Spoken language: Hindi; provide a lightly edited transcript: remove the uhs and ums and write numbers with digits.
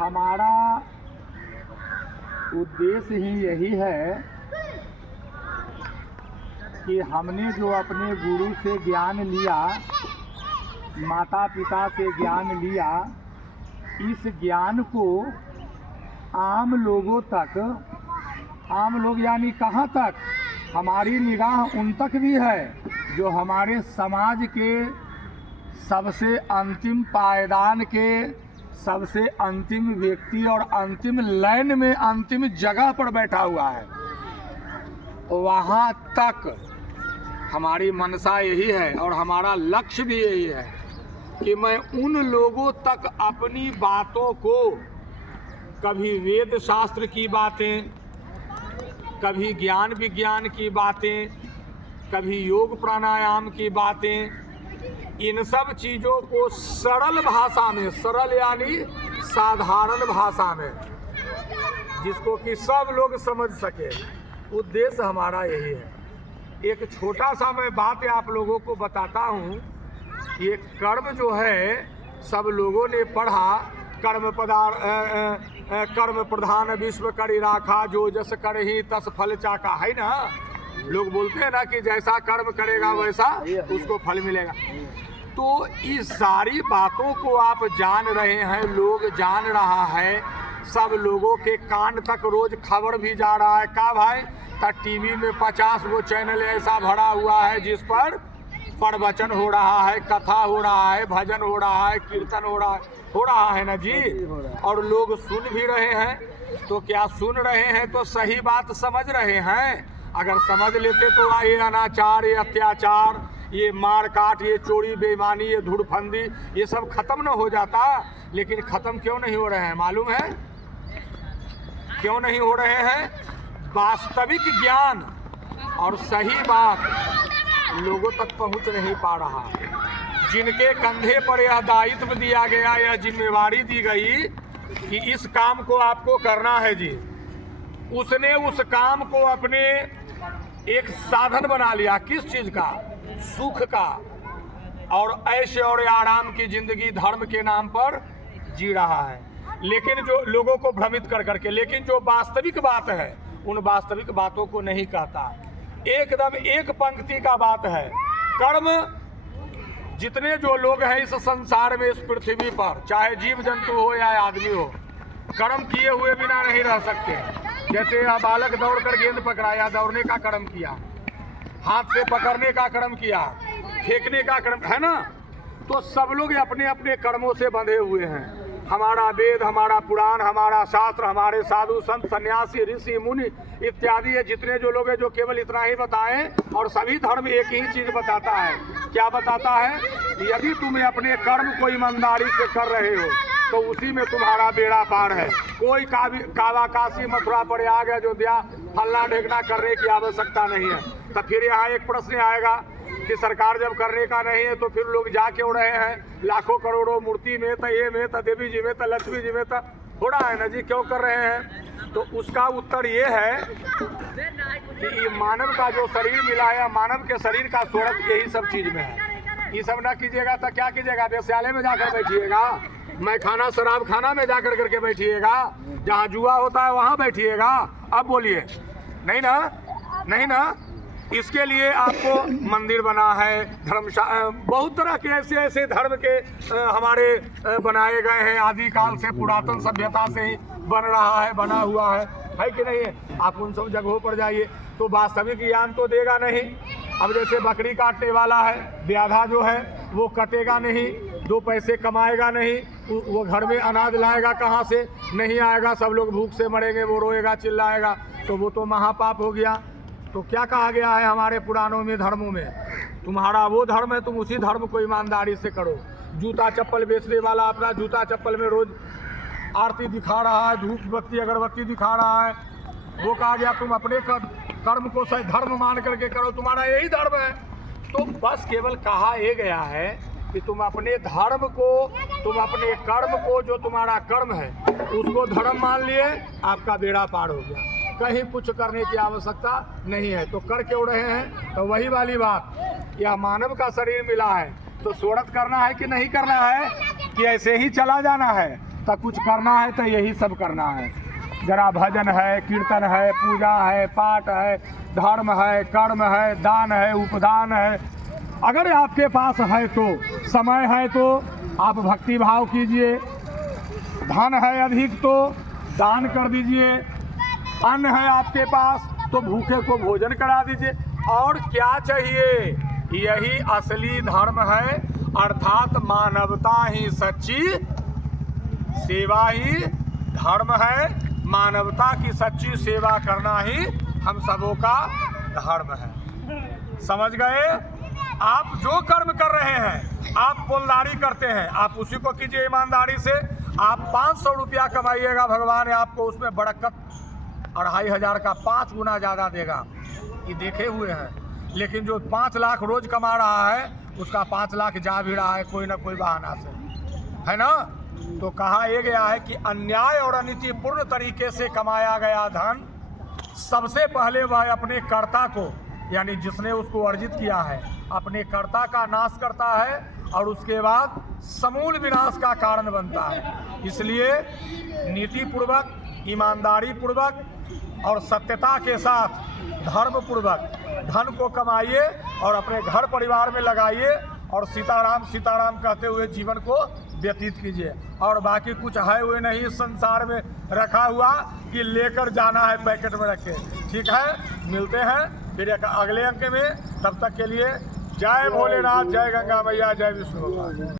हमारा उद्देश्य ही यही है कि हमने जो अपने गुरु से ज्ञान लिया, माता पिता से ज्ञान लिया, इस ज्ञान को आम लोगों तक, आम लोग यानी कहाँ तक, हमारी निगाह उन तक भी है जो हमारे समाज के सबसे अंतिम पायदान के सबसे अंतिम व्यक्ति और अंतिम लाइन में अंतिम जगह पर बैठा हुआ है। वहाँ तक हमारी मनसा यही है और हमारा लक्ष्य भी यही है कि मैं उन लोगों तक अपनी बातों को, कभी वेद शास्त्र की बातें, कभी ज्ञान विज्ञान की बातें, कभी योग प्राणायाम की बातें, इन सब चीज़ों को सरल भाषा में, सरल यानी साधारण भाषा में, जिसको कि सब लोग समझ सके, उद्देश्य हमारा यही है। एक छोटा सा मैं बात आप लोगों को बताता हूँ। ये कर्म जो है सब लोगों ने पढ़ा, कर्म प्रधान विश्व करी राखा, जो जस करहि तस फल चाका, है ना। लोग बोलते हैं ना कि जैसा कर्म करेगा वैसा उसको फल मिलेगा। तो इस सारी बातों को आप जान रहे हैं, लोग जान रहा है, सब लोगों के कान तक रोज खबर भी जा रहा है। का भाई तब टीवी में 50 गो चैनल ऐसा भरा हुआ है जिस पर प्रवचन हो रहा है, कथा हो रहा है, भजन हो रहा है, कीर्तन हो रहा है ना जी। और लोग सुन भी रहे हैं। तो क्या सुन रहे हैं तो सही बात समझ रहे हैं? अगर समझ लेते तो ये अनाचार, ये अत्याचार, ये मार काट, ये चोरी बेईमानी, ये धुड़फंदी, ये सब खत्म न हो जाता। लेकिन खत्म क्यों नहीं हो रहे हैं मालूम है? क्यों नहीं हो रहे हैं? वास्तविक ज्ञान और सही बात लोगों तक पहुंच नहीं पा रहा। जिनके कंधे पर यह दायित्व दिया गया, यह जिम्मेवारी दी गई कि इस काम को आपको करना है जी, उसने उस काम को अपने एक साधन बना लिया। किस चीज का? सुख का, और ऐशे और आराम की जिंदगी धर्म के नाम पर जी रहा है। लेकिन जो लोगों को भ्रमित कर करके, लेकिन जो वास्तविक बात है उन वास्तविक बातों को नहीं कहता। एकदम एक पंक्ति का बात है। कर्म, जितने जो लोग हैं इस संसार में, इस पृथ्वी पर, चाहे जीव जंतु हो या आदमी हो, कर्म किए हुए बिना नहीं रह सकते। जैसे यह बालक दौड़कर गेंद पकड़ाया, दौड़ने का कर्म किया, हाथ से पकड़ने का कर्म किया, फेंकने का कर्म, है ना। तो सब लोग अपने अपने कर्मों से बंधे हुए हैं। हमारा वेद, हमारा पुराण, हमारा शास्त्र, हमारे साधु संत सन्यासी ऋषि मुनि इत्यादि ये जितने जो लोग हैं जो केवल इतना ही बताएं, और सभी धर्म एक ही चीज बताता है। क्या बताता है? यदि तुम अपने कर्म को ईमानदारी से कर रहे हो तो उसी में तुम्हारा बेड़ा पार है। कोई कावा काशी मथुरा प्रयाग अयोध्या फलना ढेकना करने की आवश्यकता नहीं है। तो फिर यहाँ एक प्रश्न आएगा कि सरकार जब करने का नहीं है तो फिर लोग जा क्यों रहे हैं लाखों करोड़ों मूर्ति में, तो ये में, तो देवी जी में, तो लक्ष्मी जी में, तो हो रहा है ना जी, क्यों कर रहे हैं? तो उसका उत्तर ये है कि ये मानव का जो शरीर मिला है, मानव के शरीर का स्वरूप यही सब चीज में है। ये सब ना कीजिएगा तो क्या कीजिएगा? वेश्यालय में जाकर बैठिएगा, मैं खाना शराब खाना में जाकर करके बैठिएगा, जहाँ जुआ होता है वहाँ बैठिएगा। अब बोलिए, नहीं ना, नहीं ना। इसके लिए आपको मंदिर बना है, धर्मशाला, बहुत तरह के ऐसे ऐसे धर्म के हमारे बनाए गए हैं। आदिकाल से, पुरातन सभ्यता से ही बन रहा है, बना हुआ है कि नहीं है? आप उन सब जगहों पर जाइए तो वास्तविक ज्ञान तो देगा नहीं। अब जैसे बकरी काटने वाला है, ब्याधा जो है वो कटेगा नहीं, 2 पैसे कमाएगा नहीं, वो घर में अनाज लाएगा कहाँ से? नहीं आएगा, सब लोग भूख से मरेंगे, वो रोएगा चिल्लाएगा, तो वो तो महापाप हो गया। तो क्या कहा गया है हमारे पुराणों में, धर्मों में? तुम्हारा वो धर्म है, तुम उसी धर्म को ईमानदारी से करो। जूता चप्पल बेचने वाला अपना जूता चप्पल में रोज आरती दिखा रहा है, धूप बत्ती अगरबत्ती दिखा रहा है, वो कहा गया तुम अपने कर्म को सही धर्म मान करके करो, तुम्हारा यही धर्म है। तो बस केवल कहा ये गया है कि तुम अपने धर्म को, तुम अपने कर्म को, जो तुम्हारा कर्म है उसको धर्म मान लिए, आपका बेड़ा पार हो गया। कहीं कुछ करने की आवश्यकता नहीं है। तो कर क्यों रहे हैं? तो वही वाली बात, यह मानव का शरीर मिला है तो स्वरत करना है कि नहीं करना है, कि ऐसे ही चला जाना है? तो कुछ करना है तो यही सब करना है। जरा भजन है, कीर्तन है, पूजा है, पाठ है, धर्म है, कर्म है, दान है, उपदान है। अगर आपके पास है तो, समय है तो आप भक्ति भाव कीजिए, धन है अधिक तो दान कर दीजिए, अन्न है आपके पास तो भूखे को भोजन करा दीजिए। और क्या चाहिए? यही असली धर्म है, अर्थात मानवता ही सच्ची सेवा ही धर्म है। मानवता की सच्ची सेवा करना ही हम सबों का धर्म है। समझ गए? आप जो कर्म कर रहे हैं, आप पोलदारी करते हैं, आप उसी को कीजिए ईमानदारी से। आप 500 रुपया कमाइएगा, भगवान आपको उसमें बरकत 2500 का 5 गुना ज़्यादा देगा, ये देखे हुए हैं। लेकिन जो 5 लाख रोज कमा रहा है, उसका 5 लाख जा भी रहा है कोई ना कोई बहाना से, है ना। तो कहा यह गया है कि अन्याय और अनीतिपूर्ण तरीके से कमाया गया धन सबसे पहले वह अपने कर्ता को, यानी जिसने उसको अर्जित किया है, अपने कर्ता का नाश करता है और उसके बाद समूल विनाश का कारण बनता है। इसलिए नीति पूर्वक, ईमानदारी पूर्वक और सत्यता के साथ धर्म पूर्वक धन को कमाइए और अपने घर परिवार में लगाइए और सीताराम सीताराम कहते हुए जीवन को व्यतीत कीजिए। और बाकी कुछ है वो नहीं इस संसार में रखा हुआ कि लेकर जाना है पैकेट में रखे। ठीक है, मिलते हैं फिर एक अगले अंक में। तब तक के लिए जय भोलेनाथ, जय गंगा मैया, जय विष्णु भगवान।